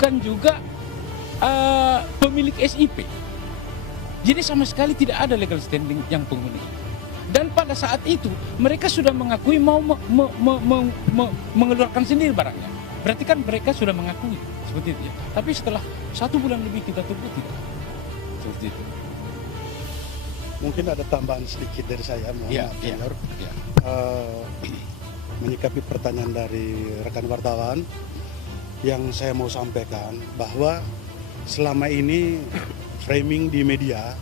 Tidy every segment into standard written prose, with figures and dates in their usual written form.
bukan juga pemilik SIP. Jadi sama sekali tidak ada legal standing yang penghuni. Dan pada saat itu mereka sudah mengakui mau mengeluarkan sendiri barangnya. Berarti kan mereka sudah mengakui seperti itu ya. Tapi setelah 1 bulan lebih kita tunggu tidak seperti itu. Mungkin ada tambahan sedikit dari saya, Muhammad Senior. Menyikapi pertanyaan dari rekan wartawan, yang saya mau sampaikan bahwa selama ini framing di media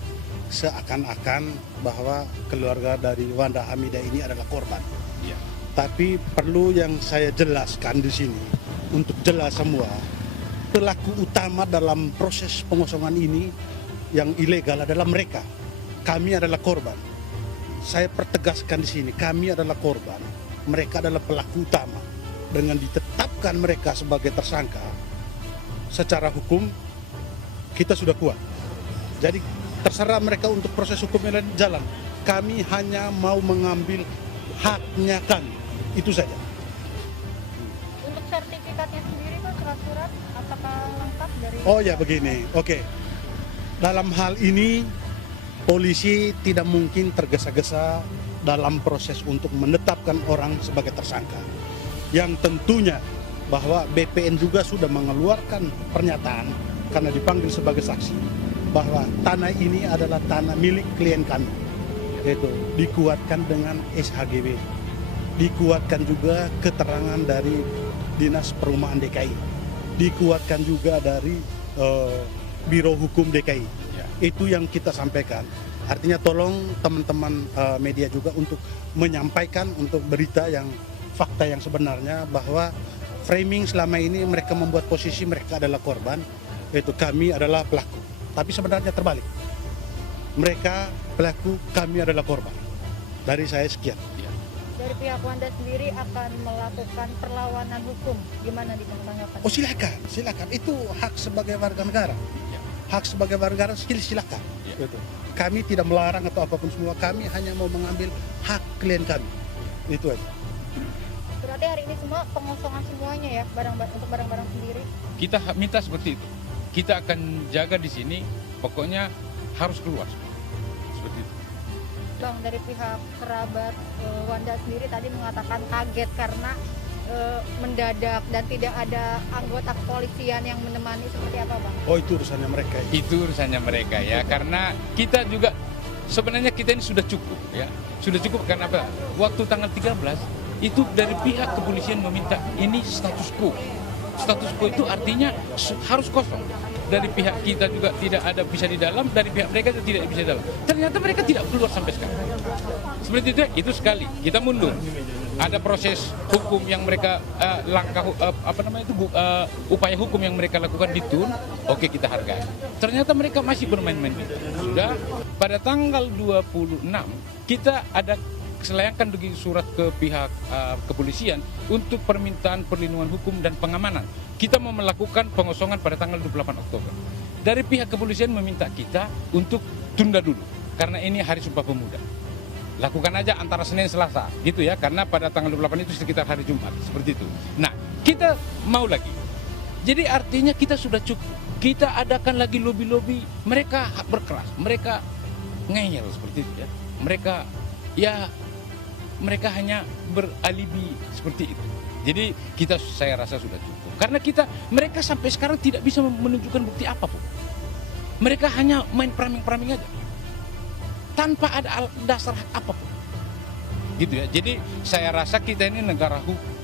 seakan-akan bahwa keluarga dari Wanda Hamidah ini adalah korban. Ya. Tapi perlu yang saya jelaskan di sini untuk jelas semua, pelaku utama dalam proses pengosongan ini yang ilegal adalah mereka. Kami adalah korban. Saya pertegaskan di sini, kami adalah korban. Mereka adalah pelaku utama. Dengan ditetapkan mereka sebagai tersangka, secara hukum kita sudah kuat. Jadi terserah mereka untuk proses hukumnya jalan. Kami hanya mau mengambil haknya kami. Itu saja. Untuk sertifikatnya sendiri kan surat-surat apakah lengkap dari... Oh ya begini, oke. Dalam hal ini polisi tidak mungkin tergesa-gesa dalam proses untuk menetapkan orang sebagai tersangka. Yang tentunya bahwa BPN juga sudah mengeluarkan pernyataan karena dipanggil sebagai saksi bahwa tanah ini adalah tanah milik klien kami. Yaitu dikuatkan dengan SHGB. Dikuatkan juga keterangan dari Dinas Perumahan DKI. Dikuatkan juga dari Biro Hukum DKI. Itu yang kita sampaikan. Artinya tolong teman-teman media juga untuk menyampaikan untuk berita yang fakta yang sebenarnya bahwa framing selama ini mereka membuat posisi mereka adalah korban, yaitu kami adalah pelaku. Tapi sebenarnya terbalik. Mereka pelaku, kami adalah korban. Dari saya sekian. Dari pihak Wanda sendiri akan melakukan perlawanan hukum. Gimana ditanggapan? Oh silakan. Itu hak sebagai warga negara. Hak sebagai warga negara silakan. Gitu. Kami tidak melarang atau apapun semua, kami hanya mau mengambil hak klien kami. Itu aja. Berarti hari ini semua pengosongan semuanya ya, untuk barang-barang sendiri? Kita minta seperti itu. Kita akan jaga di sini, pokoknya harus keluar. Seperti itu. Bang, dari pihak kerabat Wanda sendiri tadi mengatakan kaget karena mendadak dan tidak ada anggota kepolisian yang menemani, seperti apa Bang? Oh itu urusannya mereka. Itu urusannya mereka ya, karena kita juga sebenarnya kita ini sudah cukup ya. Sudah cukup karena apa? Waktu tanggal 13 itu dari pihak kepolisian meminta ini status quo. Status quo itu artinya harus kosong. Dari pihak kita juga tidak ada bisa di dalam, dari pihak mereka juga tidak bisa di dalam. Ternyata mereka tidak keluar sampai sekarang. Seperti itu sekali. Kita mundur. Ada proses hukum yang mereka upaya hukum yang mereka lakukan di TUN, oke kita hargai. Ternyata mereka masih bermain-main. Sudah pada tanggal 26 kita ada selayangkan surat ke pihak kepolisian untuk permintaan perlindungan hukum dan pengamanan. Kita mau melakukan pengosongan pada tanggal 28 Oktober. Dari pihak kepolisian meminta kita untuk tunda dulu karena ini Hari Sumpah Pemuda. Lakukan aja antara Senin Selasa gitu ya, karena pada tanggal 28 itu sekitar hari Jumat, seperti itu. Nah, kita mau lagi. Jadi artinya kita sudah cukup. Kita adakan lagi lobi-lobi, mereka berkeras, mereka ngeyel seperti itu ya. Mereka hanya beralibi seperti itu. Jadi saya rasa sudah cukup. Karena mereka sampai sekarang tidak bisa menunjukkan bukti apapun. Mereka hanya main framing-framing aja. Tanpa ada dasar hak apapun. Gitu ya. Jadi saya rasa kita ini negara hukum.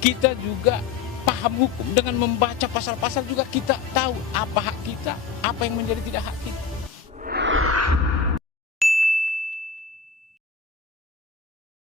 Kita juga paham hukum. Dengan membaca pasal-pasal juga kita tahu apa hak kita, apa yang menjadi tidak hak kita.